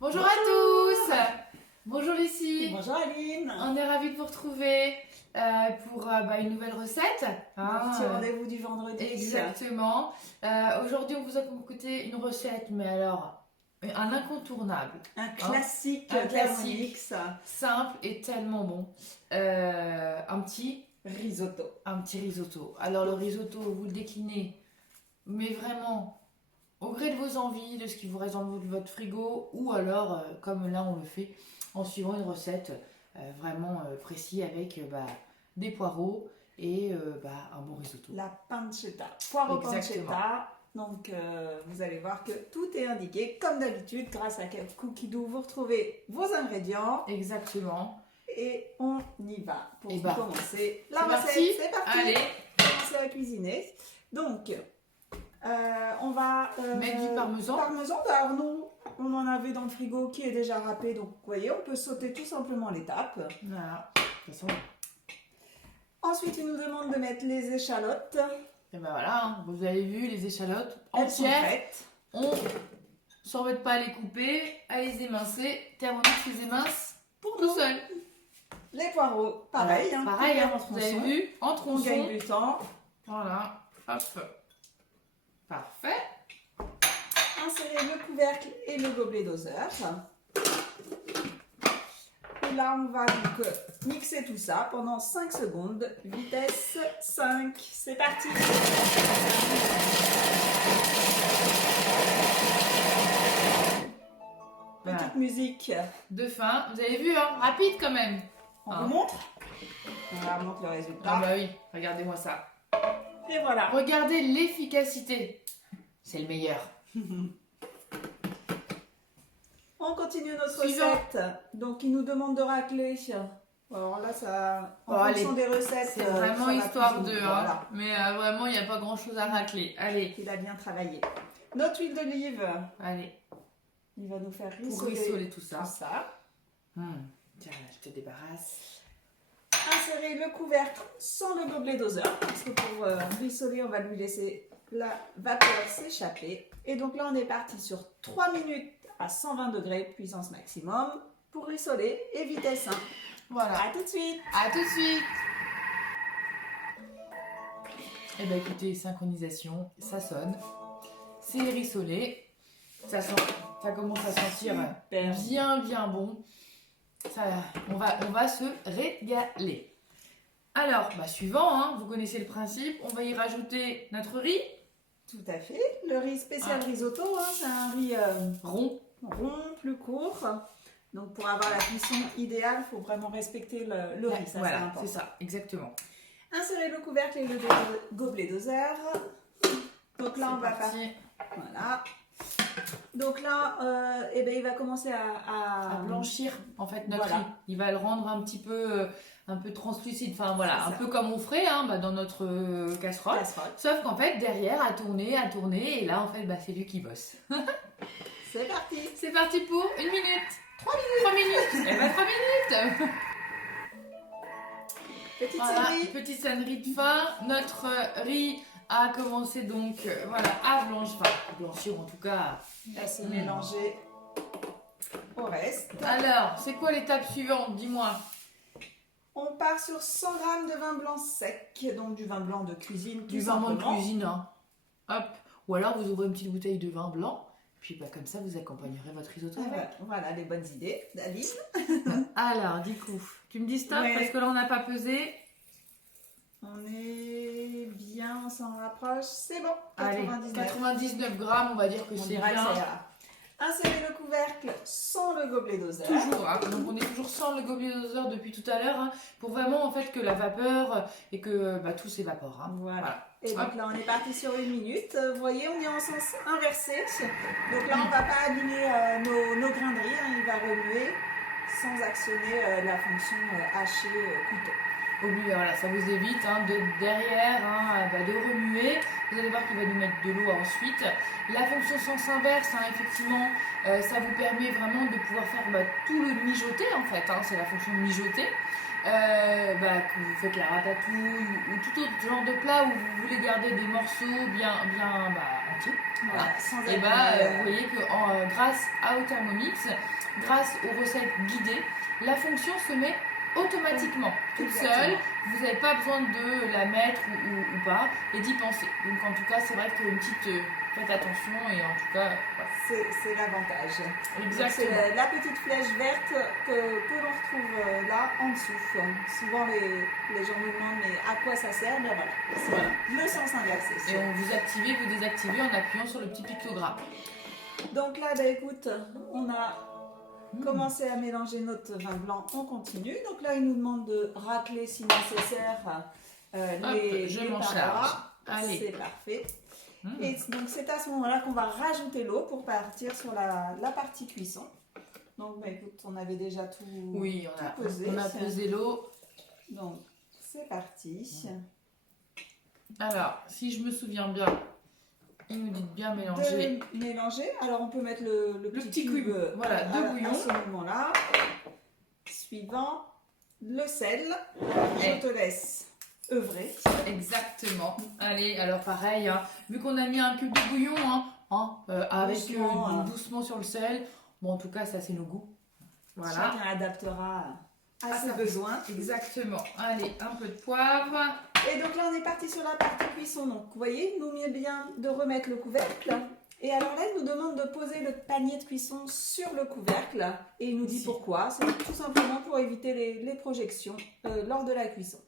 Bonjour à tous. Bonjour Lucie. Bonjour Aline. On est ravis de vous retrouver pour une nouvelle recette. Un petit rendez-vous du vendredi. Exactement. Aujourd'hui, on vous a concocté une recette, mais alors, un incontournable. Un classique, Un classique, simple et tellement bon. Un petit risotto. Un petit risotto. Alors le risotto, vous le déclinez, mais vraiment au gré de vos envies, de ce qui vous reste dans votre frigo, ou alors, comme là on le fait, en suivant une recette vraiment précise avec des poireaux et un bon risotto. La pancetta, poireau pancetta. Donc vous allez voir que tout est indiqué comme d'habitude grâce à Cookidoo. Vous retrouvez vos ingrédients. Exactement. Et on y va pour commencer la recette. Parti. C'est parti. Allez, commencer à cuisiner. Donc on va mettre du parmesan. Alors nous, on en avait dans le frigo qui est déjà râpé. Donc vous voyez, on peut sauter tout simplement l'étape. Voilà. De toute façon. Ensuite, il nous demande de mettre les échalotes. Et ben voilà, hein, vous avez vu les échalotes elles sont entières. prêtes. On s'embête pas à les couper, à les émincer. Thermomix les émince pour tout seul. Les poireaux, pareil. Pareil, vous avez vu, en tronçon. On gagne du temps. Voilà, hop. Parfait. Insérer le couvercle et le gobelet doseur. Et là, on va donc mixer tout ça pendant 5 secondes. Vitesse 5. C'est parti. Petite musique de fin. Vous avez vu, hein, rapide quand même. On vous montre. On va montrer le résultat. Ah bah oui, regardez-moi ça. Et voilà. Regardez l'efficacité. C'est le meilleur. On continue notre recette. Donc, il nous demande de racler. Alors là, ça, en fonction des recettes, c'est vraiment histoire de. Voilà. Mais vraiment, il n'y a pas grand-chose à racler. Allez. Il a bien travaillé. Notre huile d'olive. Allez. Il va nous faire rissoler tout ça. Tiens, je te débarrasse. Insérer le couvercle sans le gobelet doseur. Parce que pour rissoler, on va lui laisser la vapeur s'échapper. Et donc là, on est parti sur 3 minutes à 120 degrés, puissance maximum, pour rissoler et vitesse 1. Voilà. À tout de suite. À tout de suite. Eh bien écoutez, synchronisation, ça sonne. C'est rissolé. Ça commence à sentir bien bon. Ça, on va se régaler. Alors, suivant, hein, vous connaissez le principe, on va y rajouter notre riz. Tout à fait. Le riz spécial risotto, hein, c'est un riz rond, plus court. Donc pour avoir la cuisson idéale, il faut vraiment respecter le riz. Ça, voilà, c'est ça, exactement. Insérer le couvercle et le gobelet doseur. Donc là, on va partir. Voilà. Donc là, il va commencer à blanchir en fait notre riz. Il va le rendre un petit peu translucide. Enfin voilà, un peu comme on ferait dans notre casserole. Sauf qu'en fait derrière à tourner et là en fait c'est lui qui bosse. C'est parti. C'est parti pour 1 minute. 3 minutes. 3 minutes. Petite sonnerie de fin. Notre riz a commencé donc à blanchir en tout cas. À se mélanger au reste. Alors, c'est quoi l'étape suivante? Dis-moi. On part sur 100 g de vin blanc sec, donc du vin blanc de cuisine. Du vin blanc de cuisine, hein. Hop. Ou alors vous ouvrez une petite bouteille de vin blanc, puis comme ça vous accompagnerez votre risotto avec. Voilà les bonnes idées d'Aline. Alors, du coup, tu me dis stop parce que là on n'a pas pesé. On est bien, on s'en rapproche, c'est bon. 99 grammes, on va dire que c'est bien. Insérer le couvercle sans le gobelet doseur. Toujours, hein. Donc on est toujours sans le gobelet doseur depuis tout à l'heure, hein, pour vraiment en fait que la vapeur et que tout s'évapore. Hein. Voilà. Et donc là on est parti sur 1 minute. Vous voyez, on est en sens inversé. Donc là on ne va pas abîmer nos grains de riz, hein. Il va remuer sans actionner la fonction hacher couteau. Voilà, ça vous évite de derrière de remuer. Vous allez voir qu'il va nous mettre de l'eau ensuite. La fonction sens inverse, effectivement, ça vous permet vraiment de pouvoir faire tout le mijoter en fait. C'est la fonction mijoter. Que vous faites la ratatouille ou tout autre genre de plat où vous voulez garder des morceaux bien entiers. Voilà. Et vous voyez que grâce à Thermomix, grâce aux recettes guidées, la fonction se met automatiquement, toute seule. Vous n'avez pas besoin de la mettre ou pas et d'y penser. Donc en tout cas, c'est vrai qu'une petite... faites attention et en tout cas... Voilà. C'est l'avantage. Exactement. C'est la petite flèche verte que l'on retrouve là en dessous. Souvent les gens nous demandent mais à quoi ça sert? Ben voilà, c'est le sens inversé. Et vous activez, vous désactivez en appuyant sur le petit pictogramme. Donc là, écoute, on a commencé à mélanger notre vin blanc, on continue. Donc là, il nous demande de racler si nécessaire je m'en charge. Allez. C'est parfait. Et donc c'est à ce moment-là qu'on va rajouter l'eau pour partir sur la partie cuisson. Donc écoute, on avait déjà tout, pesé. On a pesé l'eau. Donc c'est parti. Alors, si je me souviens bien, il nous dit de bien mélanger. Mélanger. Alors on peut mettre le petit cube de bouillon. À ce moment-là. Suivant, le sel. Je te laisse œuvrer. Exactement. Allez, alors pareil, vu qu'on a mis un cube de bouillon, avec doucement sur le sel. Bon, en tout cas, ça c'est nos goûts. Voilà. Chacun adaptera à ses besoins. Exactement. Allez, un peu de poivre. Et donc là, on est parti sur la partie cuisson. Donc, vous voyez, il nous met bien de remettre le couvercle. Et alors là, il nous demande de poser le panier de cuisson sur le couvercle. Et il nous dit pourquoi. C'est tout simplement pour éviter les projections lors de la cuisson.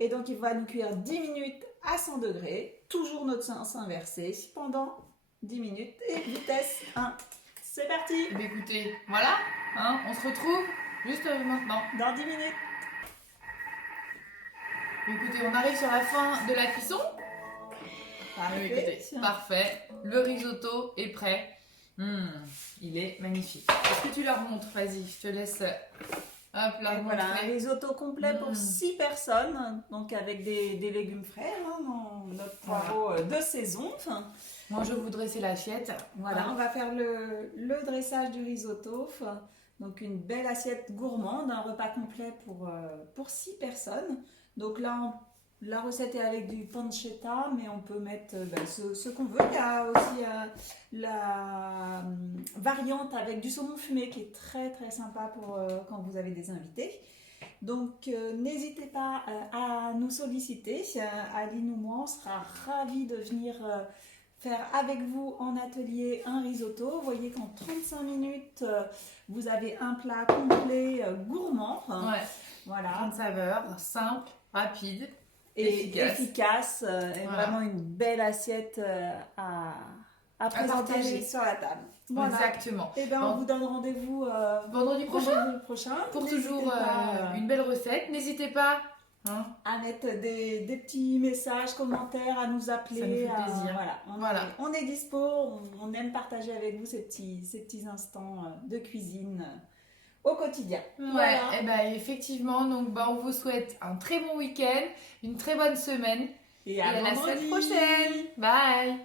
Et donc, il va nous cuire 10 minutes à 100 degrés. Toujours notre sens inversé pendant 10 minutes. Et vitesse 1. C'est parti. Écoutez, voilà. On se retrouve juste maintenant. Dans 10 minutes. Écoutez, on arrive sur la fin de la cuisson. Parfait. Parfait. Le risotto est prêt. Il est magnifique. Est-ce que tu leur montres? Vas-y, je te laisse... Voilà, un risotto complet pour 6 personnes, donc avec des légumes frais, dans notre poireau de saison. Moi, je vais vous dresser l'assiette. Voilà, on va faire le dressage du risotto. Donc, une belle assiette gourmande, un repas complet pour 6 personnes. Donc là, la recette est avec du pancetta, mais on peut mettre ce qu'on veut. Il y a aussi la variante avec du saumon fumé qui est très très sympa pour quand vous avez des invités. Donc n'hésitez pas à nous solliciter. Aline ou moi, on sera ravis de venir faire avec vous en atelier un risotto. Vous voyez qu'en 35 minutes, vous avez un plat complet gourmand. Ouais. Voilà. Plein de saveurs, simple, rapide. Et efficace et vraiment une belle assiette à présenter sur la table. Voilà. Exactement. Et bien, on vous donne rendez-vous vendredi prochain pour toujours une belle recette. N'hésitez pas à mettre des petits messages, commentaires, à nous appeler. Ça nous fait plaisir. Voilà. On est dispo, on aime partager avec vous ces petits instants de cuisine au quotidien. Ouais, voilà. Et effectivement, donc on vous souhaite un très bon week-end, une très bonne semaine et à la semaine prochaine. Bye.